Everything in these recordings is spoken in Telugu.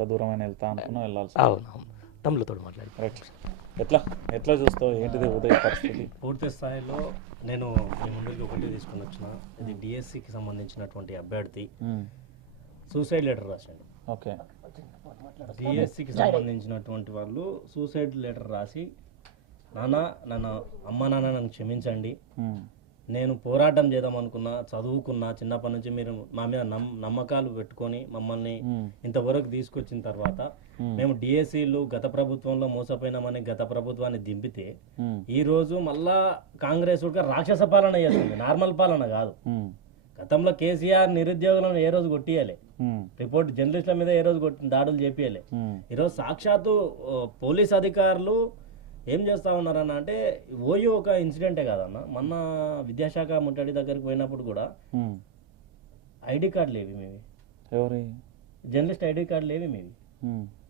ఎంత దూరమైనా వెళ్తా అనుకున్నా వెళ్ళాల్సి అవును అవును తమ్ములతో మాట్లాడి. ఎట్లా? ఎట్లా చూస్తావు? ఏంటిది ఉదయ పరిస్థితి? పూర్తి స్థాయిలో నేను మీ ముందుకి ఒకటి తీసుకుని వచ్చిన. ఇది డిఎస్సికి సంబంధించినటువంటి అభ్యర్థి. సూసైడ్ లెటర్ రాశాడు. ఓకే. డిఎస్సికి సంబంధించినటువంటి వాళ్ళు సూసైడ్ లెటర్ రాసి నాన్న నన్ను అమ్మ నాన్న నన్ను క్షమించండి. నేను పోరాటం చేద్దాం అనుకున్నా చదువుకున్నా చిన్నప్పటి నుంచి మీరు మా మీద నమ్ నమ్మకాలు పెట్టుకొని మమ్మల్ని ఇంతవరకు తీసుకొచ్చిన తర్వాత. మేము. డిఎస్సీలు గత ప్రభుత్వంలో మోసపోయినామని గత ప్రభుత్వాన్ని దింపితే ఈ రోజు మళ్ళా కాంగ్రెస్ రాక్షస పాలన చేస్తుంది. నార్మల్ పాలన కాదు. గతంలో కేసీఆర్ నిరుద్యోగులను ఏ రోజు కొట్టియలే. రిపోర్ట్ జర్నలిస్టుల మీద ఏ రోజు దాడులు చేపియలే. ఈరోజు సాక్షాత్తు పోలీస్ అధికారులు ఏం చేస్తా ఉన్నారన్న అంటే ఓయూ ఒక ఇన్సిడెంటే కాదన్న. మొన్న విద్యాశాఖ ముట్టడి దగ్గరికి పోయినప్పుడు కూడా. ఐడి కార్డులు ఏవి మీవి. ఎవరి? జర్నలిస్ట్ ఐడి కార్డులు ఏవి మీవి.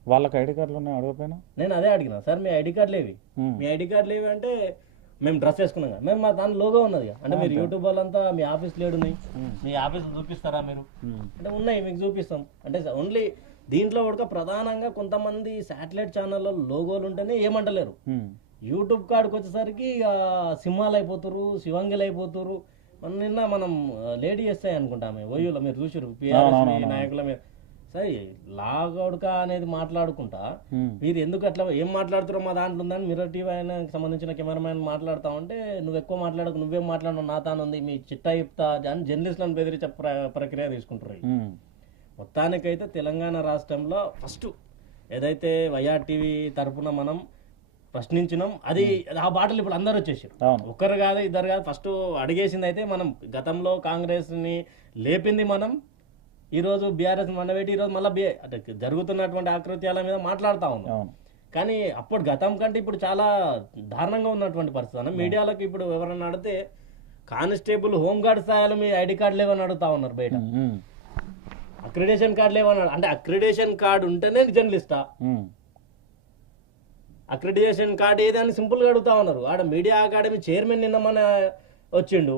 వాళ్ళకి ఐడి కార్డులు ఉన్నాయి అడగపోయినా నేను అదే అడిగిన సార్ మీ ఐడి కార్డులు ఏవి ఉమ్, మీ ఐడి కార్డులు ఏవి అంటే మేము డ్రెస్ వేసుకున్నాం కదా. మేము మా దాని లోగో ఉన్నది. అంటే మీరు యూట్యూబ్ వాళ్ళంతా మీ ఆఫీస్ లేడున్నాయి మీ ఆఫీస్ చూపిస్తారా మీరు? అంటే ఉన్నాయి మీకు చూపిస్తాం. అంటే ఓన్లీ దీంట్లో కూడా ప్రధానంగా కొంతమంది శాటిలైట్ ఛానల్లో లోగోలు ఉంటేనే ఏమంటలేరు. యూట్యూబ్ కాడికి వచ్చేసరికి సింహాలు అయిపోతారు శివంగిలు అయిపోతారు మన నిన్న మనం లేడీ ఎస్ఐ అనుకుంటామే ఓయూలో మీరు చూసారు పిఆర్ఎస్ నాయకుల మీద. సరే లాగౌడ్క అనేది మాట్లాడుకుంటా. మీరు ఎందుకు అట్లా ఏం మాట్లాడుతారో మా దాంట్లో ఉందని మిర్రర్ టీవీ ఆయన సంబంధించిన కెమెరామ్యాన్ మాట్లాడుతా ఉంటే నువ్వు ఎక్కువ మాట్లాడకు నువ్వేం మాట్లాడవు నా తాను ఉంది మీ చిట్టా చెప్తా అని జర్నలిస్టులను బెదిరించే ప్ర- ప్రక్రియ తీసుకుంటారు మొత్తానికైతే తెలంగాణ రాష్ట్రంలో ఫస్ట్ ఏదైతే వైఆర్ టీవీ తరపున మనం ప్రశ్నించినాం అది ఆ బాటలు ఇప్పుడు అందరూ వచ్చేసారు ఒక్కరు కాదు ఇద్దరు కాదు ఫస్ట్ అడిగేసింది అయితే మనం గతంలో కాంగ్రెస్ని లేపింది మనం. ఈరోజు బీఆర్ఎస్ మండబెట్టి ఈరోజు మళ్ళీ బి అంటే జరుగుతున్నటువంటి ఆకృత్యాల మీద మాట్లాడుతా ఉన్నాం. కానీ అప్పుడు గతం కంటే ఇప్పుడు చాలా దారుణంగా ఉన్నటువంటి పరిస్థితి. అన్న మీడియాలకు ఇప్పుడు ఎవరన్నా అడిగితే కానిస్టేబుల్ హోమ్ గార్డ్ స్థాయిలో మీ ఐడి కార్డు లేవని అడుగుతా ఉన్నారు బయట. అక్రిడేషన్ కార్డు లేవన్నాడు. అంటే అక్రిడేషన్ కార్డు ఉంటేనే జర్నలిస్టా. అక్రిడేషన్ కార్డు ఏదని సింపుల్గా అడుగుతా ఉన్నారు. ఆడ మీడియా అకాడమీ చైర్మన్ నిన్న మన వచ్చిండు.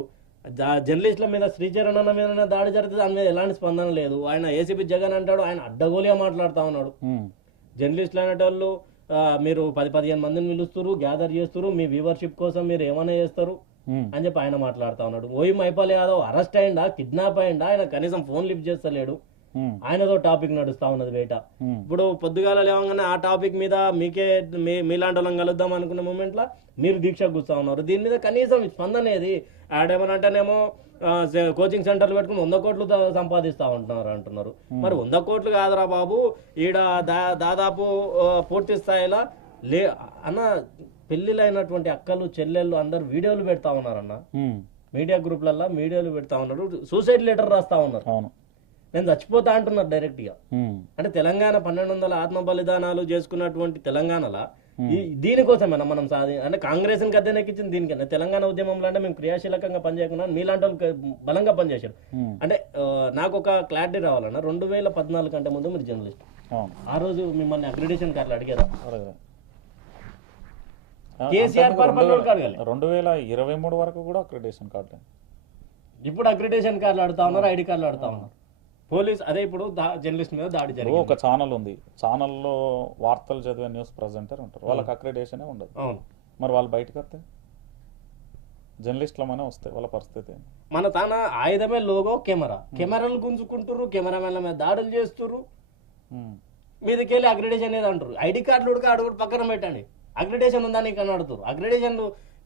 జర్నలిస్టుల మీద శ్రీచరణ్ అన్న మీద దాడి జరిగితే దాని మీద ఎలాంటి స్పందన లేదు. ఆయన ఏసీపీ జగన్ అంటాడు ఆయన అడ్డగోలుగా మాట్లాడుతా ఉన్నాడు. జర్నలిస్టులు అనేటోళ్ళు మీరు పది పదిహేను మందిని పిలుస్తారు గ్యాదర్ చేస్తారు మీ వ్యూవర్షిప్ కోసం మీరు ఏమైనా చేస్తారు? అని చెప్పి ఆయన మాట్లాడుతా ఉన్నాడు. ఓయి మైపాల్ యాదవ్ అరెస్ట్ అయిందా కిడ్నాప్ అయిందా ఆయన కనీసం ఫోన్ లిఫ్ట్ చేస్తలేడు. ఆయనతో టాపిక్ నడుస్తా ఉన్నది బయట. ఇప్పుడు పొద్దుగాల లేవగానే ఆ టాపిక్ మీద మీకే మీలాంటి వాళ్ళని కలుద్దాం అనుకున్న మూమెంట్లో మీరు దీక్ష కూర్చో ఉన్నారు. దీని మీద కనీసం స్పందన ఏది? ఆడేమనంటేనేమో కోచింగ్ సెంటర్లు పెట్టుకుని వంద కోట్లు సంపాదిస్తా ఉంటున్నారు అంటున్నారు. మరి వంద కోట్లు కాదురా బాబు ఈడ దా దాదాపు పూర్తి స్థాయిలో లే అన్న పెళ్ళిళ్ళైనటువంటి అక్కలు చెల్లెళ్ళు అందరు వీడియోలు పెడతా ఉన్నారన్న. మీడియా గ్రూప్లల్లో వీడియోలు పెడతా ఉన్నారు. సూసైడ్ లెటర్ రాస్తా ఉన్నారు. అవును. నేను చచ్చిపోతా అంటున్నారు డైరెక్ట్గా. ఉమ్, అంటే తెలంగాణ పన్నెండు వందల ఆత్మ బలిదానాలు చేసుకున్నటువంటి తెలంగాణలో దీనికోసమేనా మనం సాధి అంటే కాంగ్రెస్ గద్దెనెక్కించింది దీనికన్నా. తెలంగాణ ఉద్యమంలో అంటే మేము క్రియాశీలకంగా పనిచేయకుండా మీలాంటి వాళ్ళు క- బలంగా పనిచేశారు. అంటే నాకు ఒక క్లారిటీ రావాలన్న రెండు వేల పద్నాలుగు కంటే ముందు మీరు జర్నలిస్ట్. ఆ రోజు మిమ్మల్ని అక్రిడేషన్ కార్డులు అడిగారా? కేసీఆర్ రెండు వేల ఇరవై మూడు వరకు కూడా అక్రిడేషన్ కార్డు ఇప్పుడు అక్రిడేషన్ కార్డులు అడుగుతా ఉన్నారు ఐడి కార్డులు అడుగుతా ఉన్నారు. పోలీస్ అదే ఇప్పుడు జర్నలిస్ట్ మీద దాడి జరిగింది ఒక ఛానల్ ఉంది. ఛానల్లో వార్తలు చదివే న్యూస్ ప్రజెంటర్ ఉంటారు. వాళ్ళకి అక్రిడేషనే ఉండదు. మరి వాళ్ళు బయటకు వస్తే? జర్నలిస్టులమనే వస్తాయి వాళ్ళ పరిస్థితి? మన తన ఆయుధమే లోగో కెమెరా. కెమెరాలు గుంజుకుంటారు కెమెరామెన్ల మీద దాడులు చేస్తున్నారు ఉమ్, మీదకెళ్ళి అగ్రిడేషన్ అనేది అంటారు ఐడి కార్డులు ఉడక అడుగు పక్కన పెట్టండి. అగ్రిడేషన్ ఉందా నీకు అని అడుగుతారు అగ్రిడేషన్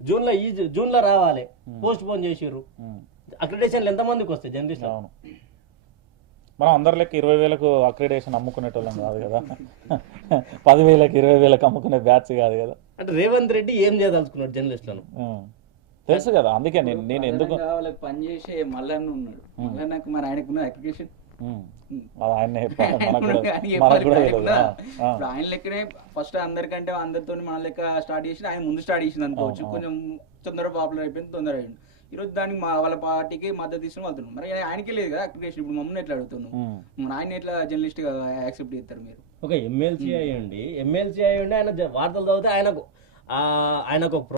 జూన్లో ఈ జూన్లో రావాలి. పోస్ట్ పోన్ చేసిర్రు. ఉమ్, అక్రిడేషన్లు ఎంతమందికి వస్తాయి జర్నలిస్ట్ అవును. మనం అందరి లెక్క ఇరవై వేలకు అక్రిడేషన్ అమ్ముకునేటోళ్ళం కాదు కదా. పదివేలకు ఇరవై వేలకు అమ్ముకునే బ్యాచ్ కాదు కదా. అంటే రేవంత్ రెడ్డి ఏం చేయదలుచుకున్నాడు జర్నలిస్టులను? తెలుసు కదా అందుకే నేను నేను ఎందుకు పని చేసే మల్లన్న ఉన్నాడు. మల్లన్నకు మరి ఉమ్, అది ఆయన లెక్కనే ఫస్ట్ అందరికంటే అందరితో మన లెక్క స్టార్ట్ చేసి ఆయన ముందు స్టార్ట్ చేసింది అనుకోవచ్చు. కొంచెం తొందర పాపులర్ అయిపోయింది తొందర అయ్యింది ఈ రోజు దానికి మా వాళ్ళ పార్టీకి మద్దతు తీసుకుని వెళ్తున్నాం మరి ఆయనకే లేదు కదా అప్లికేషన్ ఇప్పుడు మమ్మల్ని ఎట్లా అడుగుతున్నాం ఆయన ఎట్లా జర్నలిస్ట్గా యాక్సెప్ట్ చేస్తారు మీరు? ఒక ఎమ్మెల్సీ అయ్యండి. ఎమ్మెల్సీ అయ్యండి ఆయన వార్తలు చదివితే ఆయనకు ఆ, ఆయనకు